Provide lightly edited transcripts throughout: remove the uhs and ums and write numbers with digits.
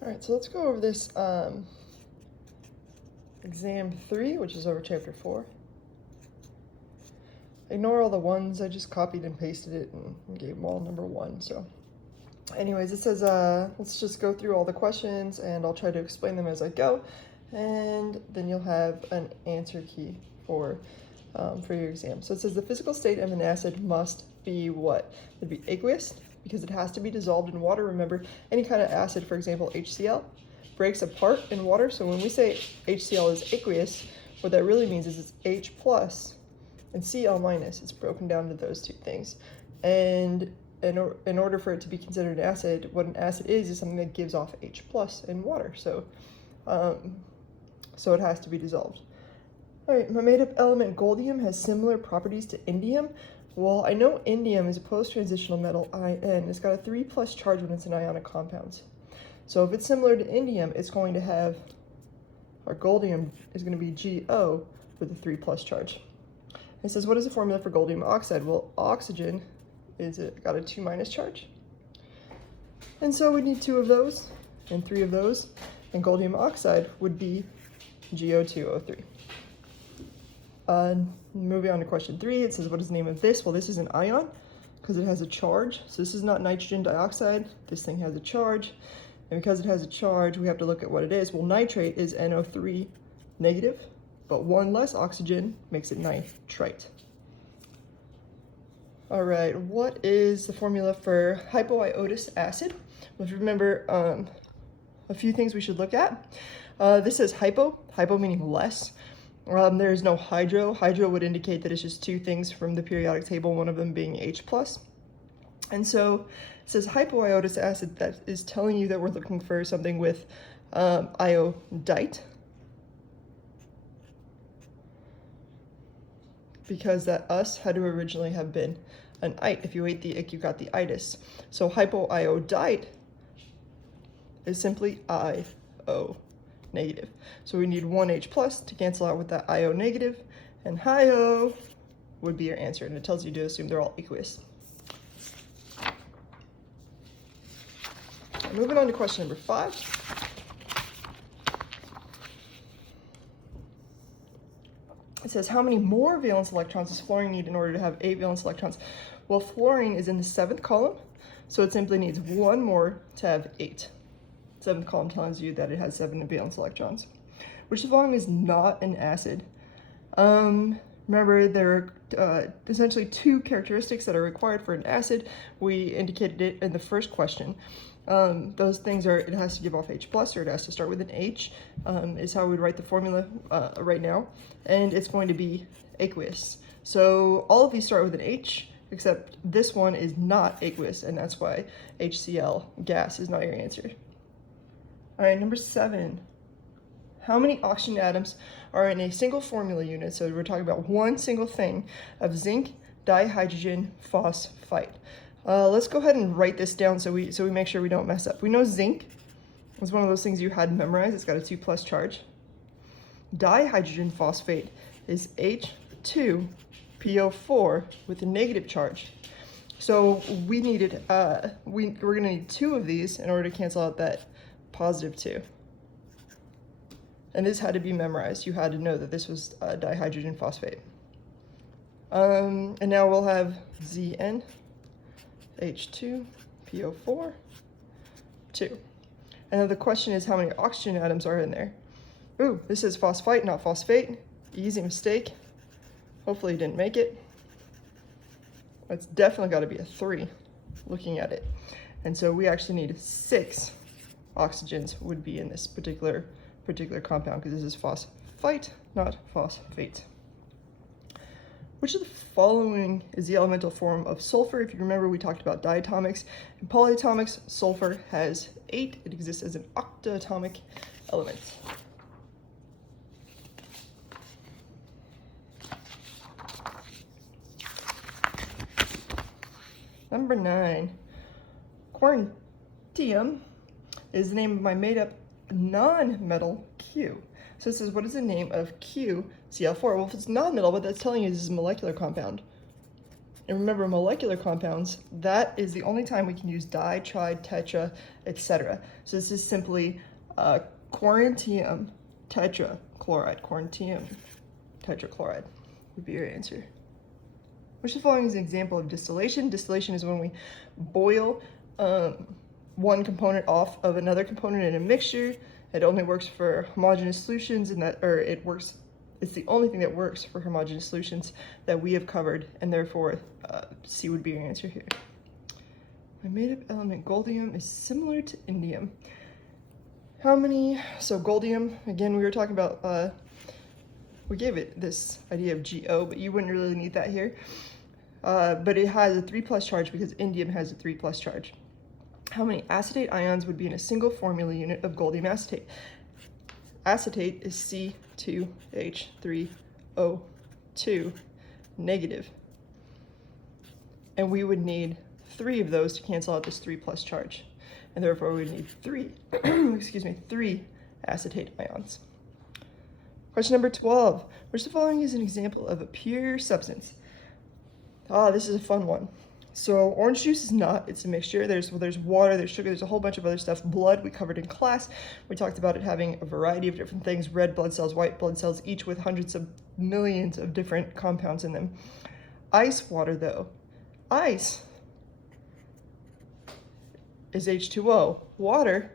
All right, so let's go over this exam 3, which is over chapter 4. Ignore all the ones, I just copied and pasted it and gave them all number 1. So anyways, it says, let's just go through all the questions and I'll try to explain them as I go. And then you'll have an answer key for your exam. So it says the physical state of an acid must be what? It'd be aqueous, because it has to be dissolved in water. Remember, any kind of acid, for example, HCl, breaks apart in water. So when we say HCl is aqueous, what that really means is it's H plus and Cl minus. It's broken down to those two things. And in order for it to be considered an acid, what an acid is something that gives off H plus in water. So it has to be dissolved. All right, my made-up element goldium has similar properties to indium. Well, I know indium is a post-transitional metal, In. It's got a 3+ charge when it's an ionic compound. So if it's similar to indium, it's going to have, our goldium is going to be GO with a 3+ charge. It says, what is the formula for goldium oxide? Well, oxygen got a 2- charge. And so we need 2 of those and 3 of those, and goldium oxide would be GO2O3. Moving on to question 3, it says, what is the name of this? Well, this is an ion because it has a charge. So this is not nitrogen dioxide. This thing has a charge. And because it has a charge, we have to look at what it is. Well, nitrate is NO3 negative, but 1 less oxygen makes it nitrite. All right, what is the formula for hypoiodous acid? Well, if you remember a few things we should look at. This says hypo meaning less. There is no hydro. Hydro would indicate that it's just 2 things from the periodic table, one of them being H+. And so it says hypoiodous acid, that is telling you that we're looking for something with iodite, because that us had to originally have been an ite. If you ate the ick, you got the itis. So hypoiodite is simply IO negative. So we need 1 H plus to cancel out with that IO negative, and HIO would be your answer, and it tells you to assume they're all aqueous. Moving on to question number 5. It says, how many more valence electrons does fluorine need in order to have 8 valence electrons? Well, fluorine is in the 7th column, so it simply needs 1 more to have 8. 7th column tells you that it has 7 valence electrons, which fluorine is not an acid. Remember, there are essentially 2 characteristics that are required for an acid. We indicated it in the first question. Those things are, it has to give off H plus, or it has to start with an H, is how we'd write the formula right now, and it's going to be aqueous. So all of these start with an H, except this one is not aqueous, and that's why HCl gas is not your answer. All right, number 7. How many oxygen atoms are in a single formula unit? So we're talking about one single thing of zinc dihydrogen phosphite. Let's go ahead and write this down so we make sure we don't mess up. We know zinc is one of those things you had memorized. It's got a 2+ charge. Dihydrogen phosphate is H2PO4 with a negative charge. So we needed we're gonna need 2 of these in order to cancel out that +2. And this had to be memorized. You had to know that this was dihydrogen phosphate. And now we'll have Zn H2PO4 2. And then the question is, how many oxygen atoms are in there? Ooh, this is phosphite, not phosphate. Easy mistake. Hopefully you didn't make it. It's definitely got to be a 3 looking at it. And so we actually need 6 oxygens would be in this particular compound, because this is phosphite, not phosphate. Which of the following is the elemental form of sulfur? If you remember, we talked about diatomics and polyatomics. Sulfur has 8. It exists as an octatomic element. Number 9. Corntium is the name of my made-up non-metal Q. So it says, what is the name of QCl4? Well, if it's non-metal, what that's telling you is it's a molecular compound. And remember, molecular compounds, that is the only time we can use di, tri, tetra, etc. So this is simply corinthium tetrachloride. Corinthium tetrachloride would be your answer. Which the following is an example of distillation. Distillation is when we boil one component off of another component in a mixture. It only works for homogeneous solutions, and it's the only thing that works for homogeneous solutions that we have covered, and therefore C would be your answer here. My made-up element goldium is similar to indium. How many? So goldium, again, we were talking about, we gave it this idea of GO, but you wouldn't really need that here. But it has a 3+ charge because indium has a 3+ charge. How many acetate ions would be in a single formula unit of goldium acetate? Acetate is C2H3O2 negative. And we would need 3 of those to cancel out this 3+ charge. And therefore we would need 3, excuse me, 3 acetate ions. Question number 12. Which of the following is an example of a pure substance? This is a fun one. So orange juice is not, it's a mixture. There's water, there's sugar, there's a whole bunch of other stuff. Blood, we covered in class. We talked about it having a variety of different things, red blood cells, white blood cells, each with hundreds of millions of different compounds in them. Ice water though, ice is H2O. Water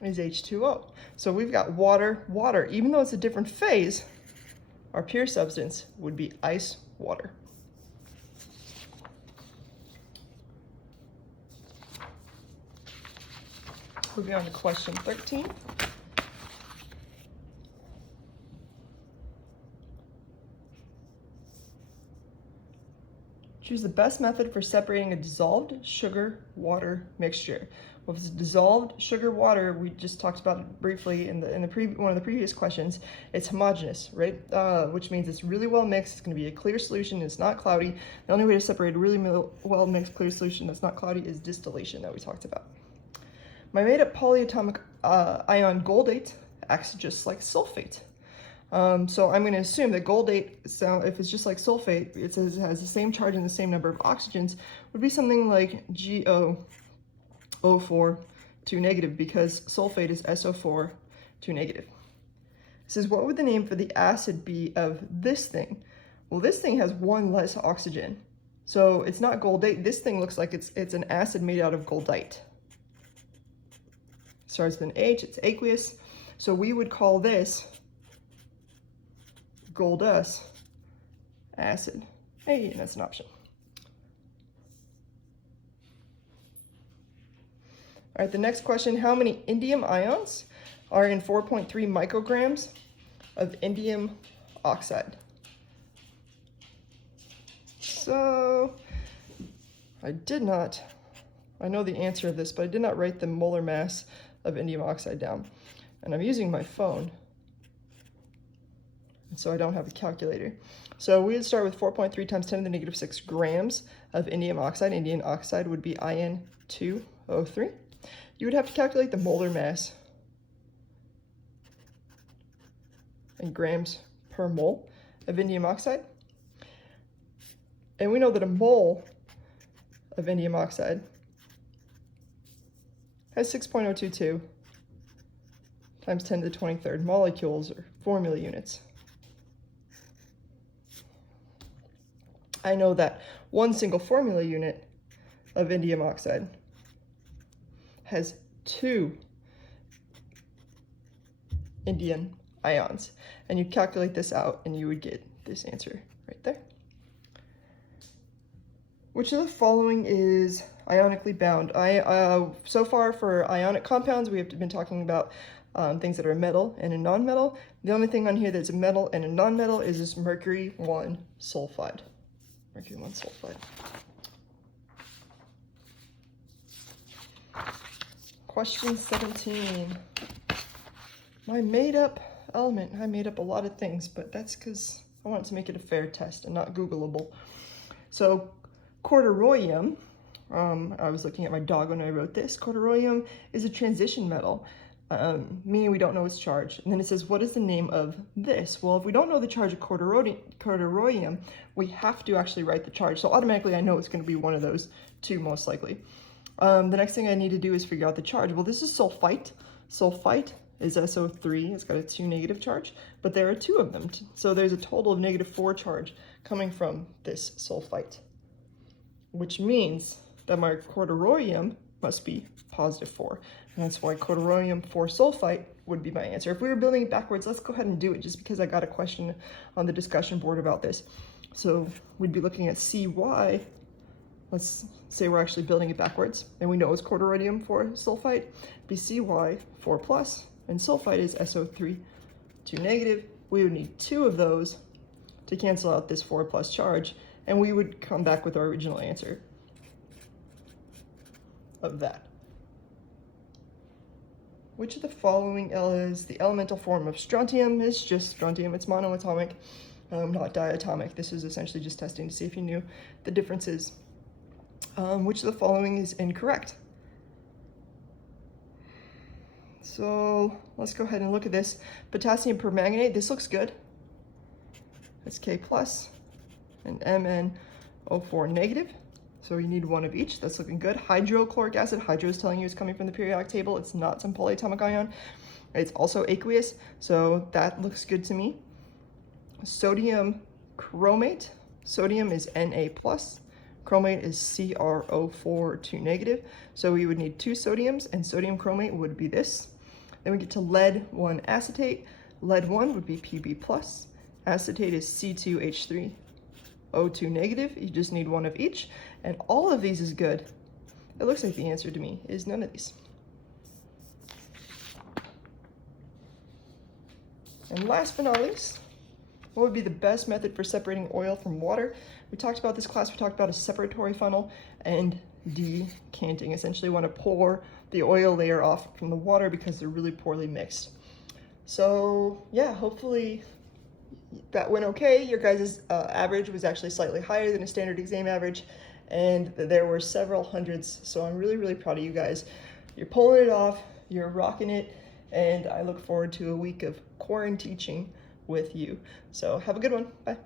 is H2O. So we've got water, water. Even though it's a different phase, our pure substance would be ice water. Moving on to question 13. Choose the best method for separating a dissolved sugar-water mixture. Well, if it's dissolved sugar-water, we just talked about it briefly in one of the previous questions, it's homogeneous, right? Which means it's really well mixed, it's going to be a clear solution, it's not cloudy. The only way to separate a really well mixed clear solution that's not cloudy is distillation that we talked about. My made-up polyatomic ion goldate acts just like sulfate. So I'm going to assume that goldate, so if it's just like sulfate, it says it has the same charge and the same number of oxygens, would be something like GOO4 2 negative, because sulfate is SO4 2 negative. It says, what would the name for the acid be of this thing? Well, this thing has 1 less oxygen. So it's not goldate. This thing looks like it's an acid made out of goldite. Starts with an H, it's aqueous. So we would call this goldus acid. Hey, that's an option. All right, the next question, how many indium ions are in 4.3 micrograms of indium oxide? So I know the answer to this, but I did not write the molar mass of indium oxide down. And I'm using my phone, and so I don't have a calculator. So we would start with 4.3 times 10 to the negative 6 grams of indium oxide. Indium oxide would be In2O3. You would have to calculate the molar mass in grams per mole of indium oxide. And we know that a mole of indium oxide has 6.022 times 10 to the 23rd molecules, or formula units. I know that one single formula unit of indium oxide has 2 indium ions. And you calculate this out and you would get this answer right there. Which of the following is ionically bound? So far for ionic compounds, we have been talking about things that are a metal and a non-metal. The only thing on here that's a metal and a non-metal is this mercury 1 sulfide. Mercury 1 sulfide. Question 17. My made-up element. I made up a lot of things, but that's because I wanted to make it a fair test and not Googleable. So corduroyum, I was looking at my dog when I wrote this. Corduroyum is a transition metal. meaning we don't know its charge. And then it says, what is the name of this? Well, if we don't know the charge of corduroyum, we have to actually write the charge. So automatically I know it's going to be one of those two most likely. The next thing I need to do is figure out the charge. Well, this is sulfite. Sulfite is SO3. It's got a 2 negative charge, but there are 2 of them. So there's a total of -4 charge coming from this sulfite, which means that my corduroyum must be +4. And that's why corduroyum 4 sulfite would be my answer. If we were building it backwards, let's go ahead and do it just because I got a question on the discussion board about this. So we'd be looking at Cy. Let's say we're actually building it backwards and we know it's corduroyum 4 sulfite. Be Cy 4+, and sulfite is SO3 2 negative. We would need 2 of those to cancel out this 4+ charge, and we would come back with our original answer of that. Which of the following is the elemental form of strontium? It's just strontium. It's monoatomic, not diatomic. This is essentially just testing to see if you knew the differences. Which of the following is incorrect? So let's go ahead and look at this. Potassium permanganate, this looks good. That's K+, and MnO4 negative. So you need 1 of each. That's looking good. Hydrochloric acid. Hydro is telling you it's coming from the periodic table. It's not some polyatomic ion. It's also aqueous, so that looks good to me. Sodium chromate. Sodium is Na+. Chromate is CrO4 2 negative. So we would need 2 sodiums, and sodium chromate would be this. Then we get to lead 1 acetate. Lead 1 would be Pb+. Acetate is C2H3. O2 negative, you just need 1 of each, and all of these is good. It looks like the answer to me is none of these. And last but not least, what would be the best method for separating oil from water? We talked about this class, we talked about a separatory funnel and decanting. Essentially, you want to pour the oil layer off from the water because they're really poorly mixed. So yeah, hopefully that went okay. Your guys' average was actually slightly higher than a standard exam average, and there were several hundreds, so I'm really, really proud of you guys. You're pulling it off, you're rocking it, and I look forward to a week of quarantine with you. So have a good one. Bye.